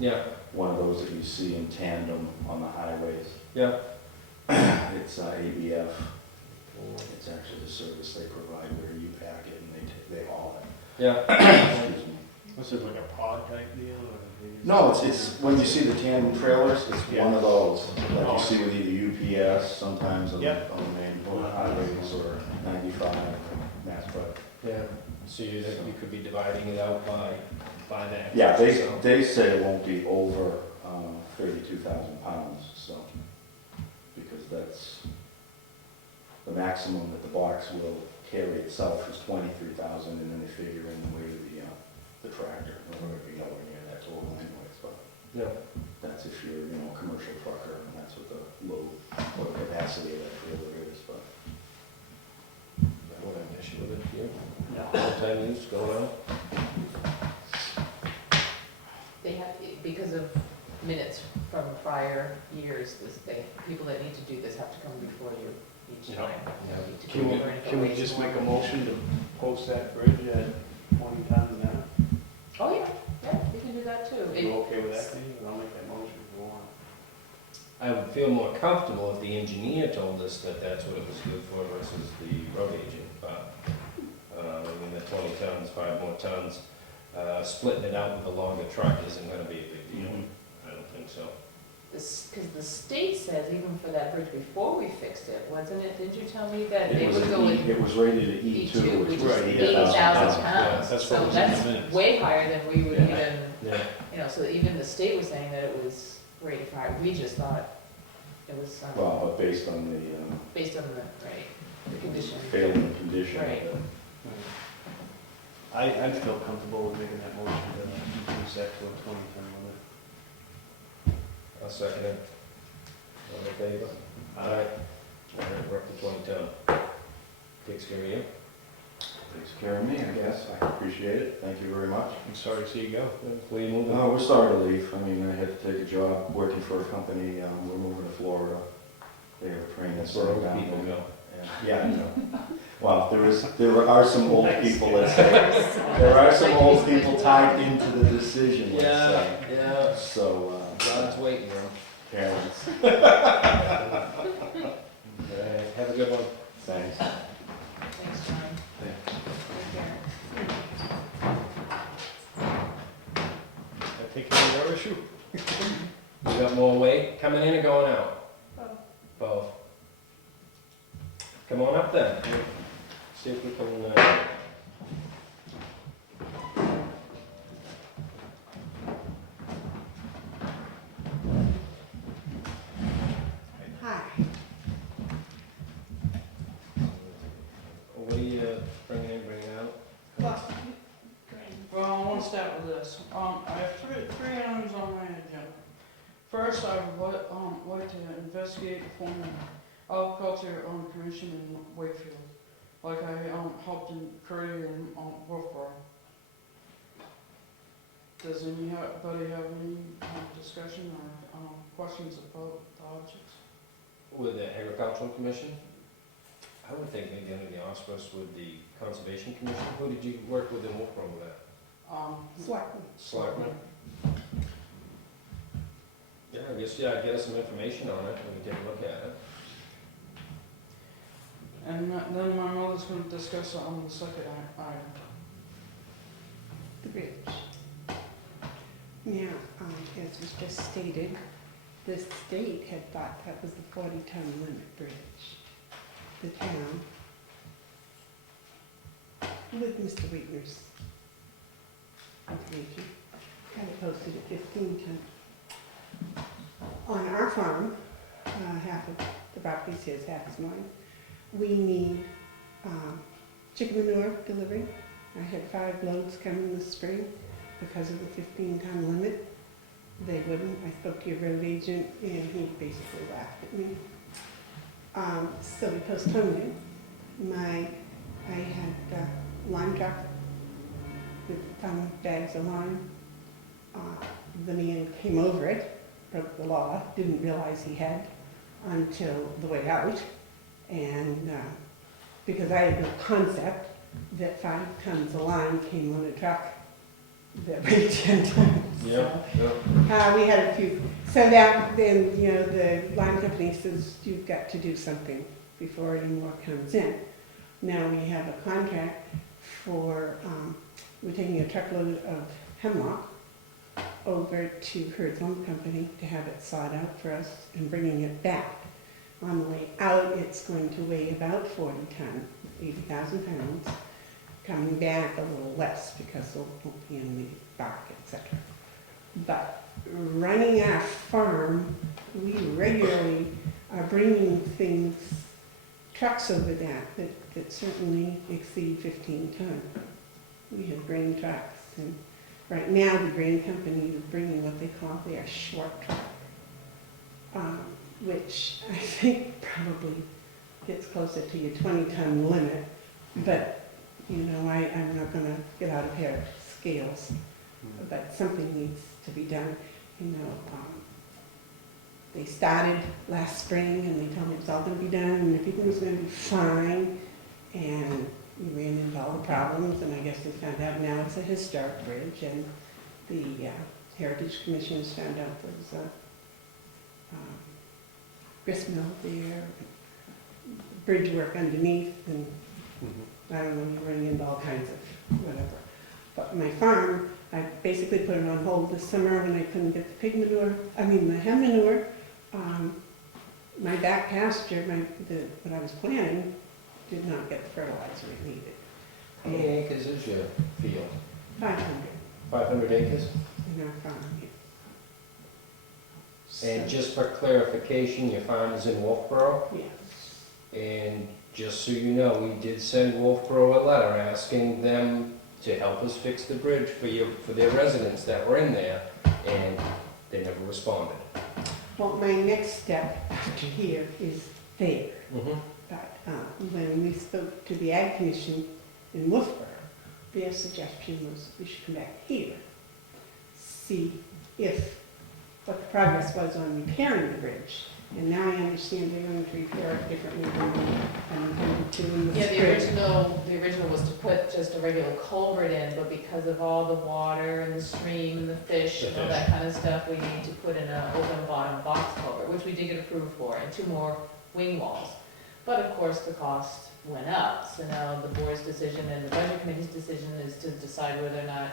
Yeah. One of those that you see in tandem on the highways. Yeah. It's ABF. It's actually the service they provide where you pack it and they haul it. Yeah. Excuse me. Was it like a pod type deal? Or No, it's when you see the tandem trailers, it's Yeah. one of those that Oh. you see with either UPS, sometimes on Yep. the main highways or 95 or Mass Pike. Yeah. So you could be dividing it out by that. Yeah, So- they say it won't be over 32,000 pounds, so, because that's, the maximum that the box will carry itself is 23,000, and then they figure in the weight of the tractor, and we're gonna be nowhere near that total anyways, but Yeah. that's if you're, a commercial trucker, and that's what the load, or capacity of that trailer is, but. I don't have an issue with it, yeah. No. Full-time use going on. They have, because of minutes from prior years, people that need to do this have to come before you each Yeah. time. You know, to Can go we, over and if it can we weighs just more. make a motion to post that bridge at 20 tons now? Oh, yeah, we can do that too. Are you okay with that, thing? I'll make that motion if you want. I would feel more comfortable if the engineer told us that that's what it was good for versus the road agent, but, I mean, the 20 tons, 5 more tons, splitting it out with a longer truck isn't gonna be a big deal. Mhm. I don't think so. Because the state says even for that bridge before we fixed it, wasn't it? Didn't you tell me that It they was would an go with It was rated at E2, E2, which which is was Right, 80,000 80,000 pounds? that's So what was in the that's minutes. way higher than we would Yeah. even, Yeah. so even the state was saying that it was rated high. We just thought it was Well, but based on the based on the condition. failing condition of Right. it. I'd feel comfortable with making that motion to increase that to a 20 ton limit. I'll second it. All in favor? Aye. All right, we're up to 20 ton. Takes care of you. Takes care of me, I guess. I appreciate it. Thank you very much. I'm sorry to see you go. Where you moving? No, we're sorry to leave. I mean, I had to take a job working for a company. We're moving to Florida. They have a training That's where center old down people there. go. Yeah, I know. Well, there are some old people that say, there are some old people tied into the decision, let's say. Yeah. So, God's waiting room. parents, Have a good one. thanks. Thanks, John. Yeah. Take care. I take care of your issue. You got more weight coming in or going out? Both. Come on up then. See if we can, Hi. what are you bringing out? Well, I want to start with this. I have three items on my agenda. First, I would like to investigate the former agriculture commission in Wakefield, like I helped in Curry and Wolfboro. Does anybody have any discussion or questions about the objects? With the agricultural commission? I would think maybe under the auspice with the conservation commission. Who did you work with in Wolfboro with that? Selectmen? Yeah, I guess, get us some information on it, we can take a look at it. And then my mother's going to discuss on the second item. The bridge. Now, as was just stated, the state had thought that was the 40-ton limit bridge. The town, with Mr. Wheatner's information, had it posted at 15 ton. On our farm, half of the property is his, half is mine. We need chicken manure delivery. I had 5 loads coming this spring because of the 15-ton limit. They wouldn't. I spoke to your road agent and he basically laughed at me. So we postponed it. I had a lime truck with some bags of lime. The man came over it, broke the law, didn't realize he had until the way out. And because I had no concept that 5 tons of lime came on a truck that weighed 10 tons. Yeah, So yeah. We had a few, so that, then, you know, the line company says, you've got to do something before any more comes in. Now we have a contract for, we're taking a truckload of hemlock over to Hurd's Home Company to have it sawed out for us and bringing it back. On the way out, it's going to weigh about 40 tons, 80,000 pounds. Coming back a little less because it won't be in the bark, etc. But running our farm, we regularly are bringing things, trucks over that certainly exceed 15 tons. We have grain trucks, and right now the grain company is bringing what they call their short truck, which I think probably gets closer to your 20-ton limit, but you know, I'm not gonna get out of here scales, but something needs to be done. You know, they started last spring and they told me it was all gonna be done and everything was gonna be fine, and we ran into all the problems, and I guess they found out now it's a historic bridge, and the Heritage Commission has found out there's a grist mill there, bridge work underneath, and I don't know, you're running into all kinds of whatever. But my farm, I basically put it on hold this summer when I couldn't get the the hen manure. My back pasture, what I was planting, did not get the fertilizer it needed. How many acres is your field? 500 500 acres? in our farm, yeah. And just for clarification, your farm is in Wolfboro? Yes. And just so you know, we did send Wolfboro a letter asking them to help us fix the bridge for their residents that were in there, and they never responded. Well, my next step after here is there. Mm-hmm. But when we spoke to the Ag Commission in Wolfboro, their suggestion was we should come back here, see what the progress was on repairing the bridge. And now I understand they're going to repair it differently than I'm intended to in the Yeah, spring. the original was to put just a regular culvert in, but because of all the water and the stream and the fish and all that kind of stuff, we need to put in an open bottom box culvert, which we did get approved for, and 2 more wing walls. But of course, the cost went up, so now the board's decision and the budget committee's decision is to decide whether or not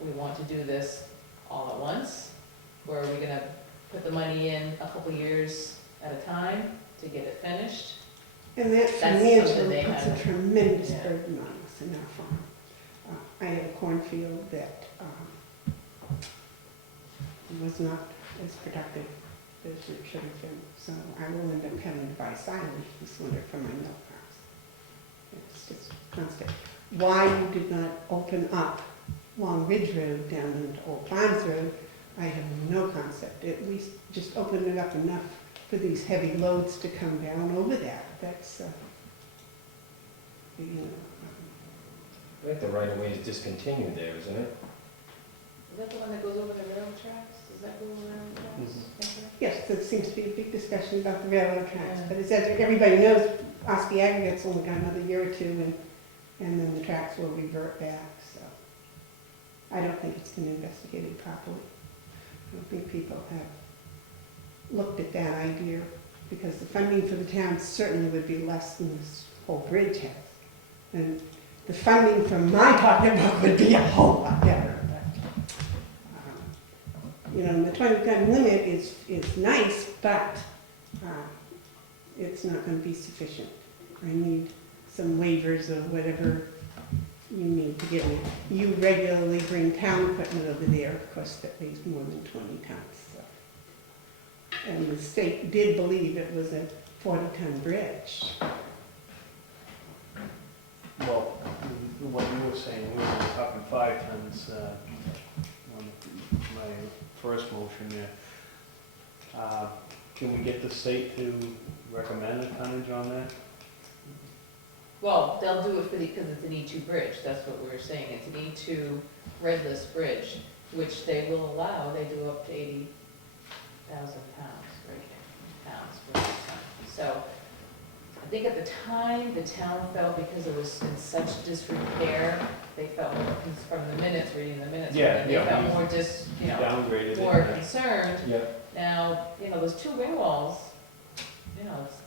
we want to do this all at once, or are we gonna put the money in a couple years at a time to get it finished. And that That's financial something they puts a have. tremendous Yeah. burden on us in our farm. I had a cornfield that was not as productive as it should have been, so I will end up having to buy silage this winter for my milk cows. It's just constant. Why you did not open up Long Ridge Road down into Old Farms Road, I have no concept. At least just open it up enough for these heavy loads to come down over that. That's, you know, I think the right of way is discontinued there, isn't it? Is that the one that goes over the railroad tracks? Does that go around the tracks? Okay. yes, there seems to be a big discussion about the railroad tracks, Yeah. but as everybody knows, Oski Aggregate's only got another year or two, and then the tracks will revert back, so. I don't think it's been investigated properly. I don't think people have looked at that idea, because the funding for the town certainly would be less than this whole bridge has. And the funding from my pocketbook would be a whole lot better, but, you know, the 20-ton limit is nice, but it's not gonna be sufficient. I need some waivers of whatever you need to get me. You regularly bring town equipment over there, of course, that weighs more than 20 tons, so. And the state did believe it was a 40-ton bridge. Well, what you were saying, we were talking 5 tons, on my first motion there. Can we get the state to recommend a tonnage on that? Well, they'll do it because it's an E2 bridge, that's what we were saying, it's an E2 red list bridge, which they will allow, they do up to 80,000 pounds, right here, pounds for each ton. So think at the time, the town felt because it was in such disrepair, they felt, from the minutes, reading the minutes, Yeah, they yeah, felt we more downgraded it. more concerned. Yeah, Now, those two wing walls,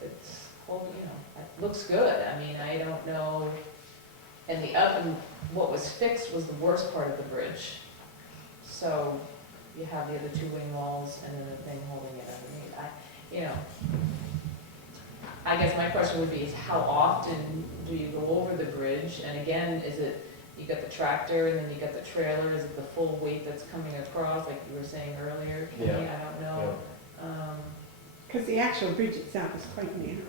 it's, it looks good. I mean, I don't know, and what was fixed was the worst part of the bridge. So you have the other two wing walls and then the thing holding it underneath. I guess my question would be is how often do you go over the bridge? And again, is it, you got the tractor and then you got the trailer, is it the full weight that's coming across, like you were saying earlier, Kenny? Yeah. I don't know. Because the actual bridge itself is quite narrow.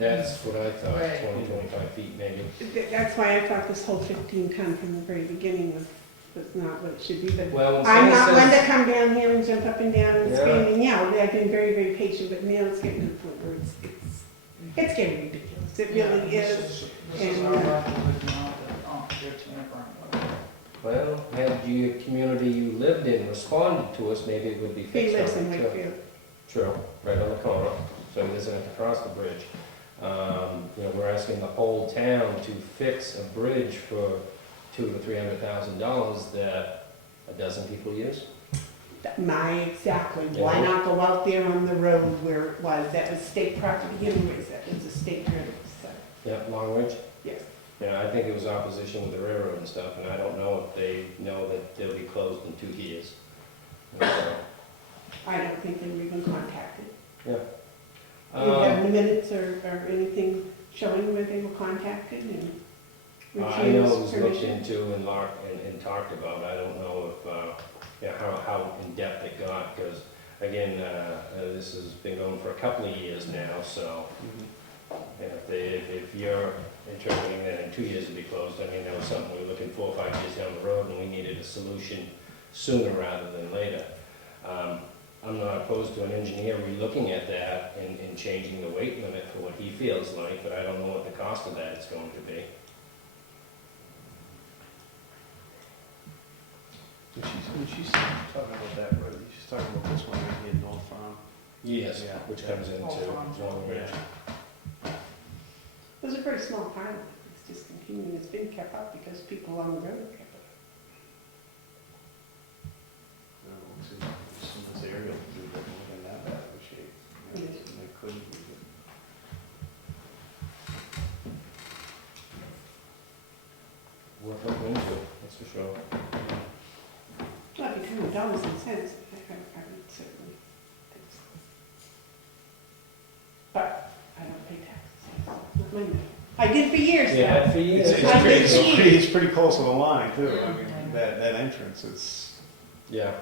that's what I thought, Right. 20, 25 feet maybe. That's why I thought this whole 15 ton from the very beginning was not what it should be, but Well, when I'm someone not one says- to come down here and jump up and down and Yeah. scream and yell. I've been very, very patient, but now it's getting to the point where it's getting ridiculous. It really is. This is our right to live now, that, they're tampering with it. Well, had your community you lived in responded to us, maybe it would be He fixed. lives in already, too. Wakefield. True, right on the corner, so he doesn't have to cross the bridge. We're asking the whole town to fix a bridge for $200,000 to $300,000 that a dozen people use. Exactly. Why not go out there on the road where it was? That was state property anyways. That was a state road, so, Yeah, Long Ridge? yes. Yeah, I think it was opposition with the railroad and stuff, and I don't know if they know that they'll be closed in 2 years. And so, I don't think they were even contacted. Yeah. Do you have the minutes or anything showing where they were contacted and I know it refused was looked permission? into and talked about. I don't know if, how in-depth it got, because again, this has been going for a couple of years now, so if you're interpreting that in 2 years it'll be closed, I mean, that was something we were looking 4 or 5 years down the road, and we needed a solution sooner rather than later. I'm not opposed to an engineer relooking at that and changing the weight limit for what he feels like, but I don't know what the cost of that is going to be. When she's talking about that road, she's talking about this one right here, North Farm. Yes, Yeah. which comes into Long Ridge. It was a very small part of it. It's discontinued. It's been kept up because people on the road kept it. I don't know, some of this aerial to do, but more than that bad of a shape. Yes. And they couldn't use it. Worth looking into, that's for sure. Well, if you count dollars and cents, I would certainly think so. But I don't pay taxes. It's not my money. I did for years though. Yeah, for years. I did cheat. It's pretty close to the line too, I mean, that entrance, it's, Yeah,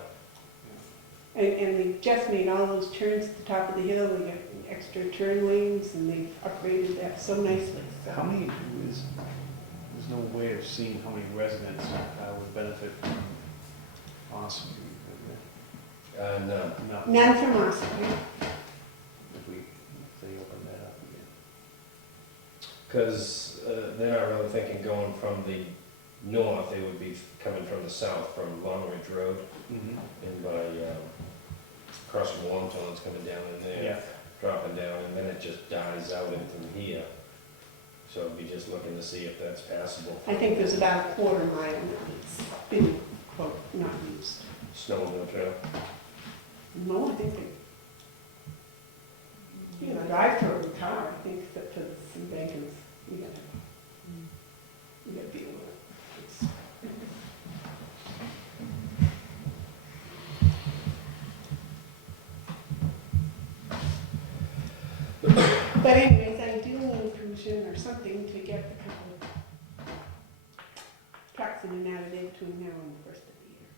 And they just made all those turns at the top of the hill. They got extra turn lanes and they've upgraded that so nicely. So. how many, there's no way of seeing how many residents would benefit from Awesome. no. No. None from us, right? If they open that up again. Because they're not really thinking going from the north, they would be coming from the south, from Long Ridge Road, and by, across from Longtown, it's coming down in there, Yeah. dropping down, and then it just dies out in from here. So it'd be just looking to see if that's passable. I think there's about a quarter mile that's been, quote, not used. Snowmobile trail. No, I think they, drive through a car, I think, except for some bankings, you gotta be able to. But anyways, I do need permission or something to get the couple of trucks in and out of there between now and the first of the year.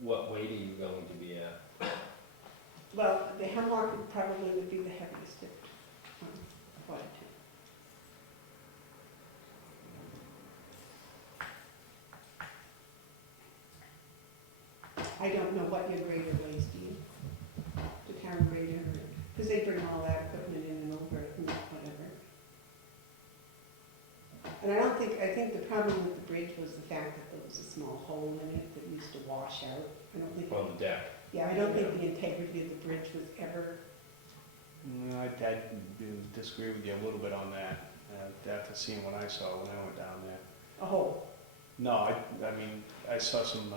What weight are you going to be at? Well, the hemlock would be the heaviest of it. I don't know what your grader weighs, do you? The town grader, because they bring all that equipment in and over it and whatever. And I think the problem with the bridge was the fact that there was a small hole in it that used to wash out. I don't think. On the deck? Yeah, I don't think the integrity of the bridge was ever I disagree with you a little bit on that, after seeing what I saw when I went down there. A hole. No, I mean, I saw some,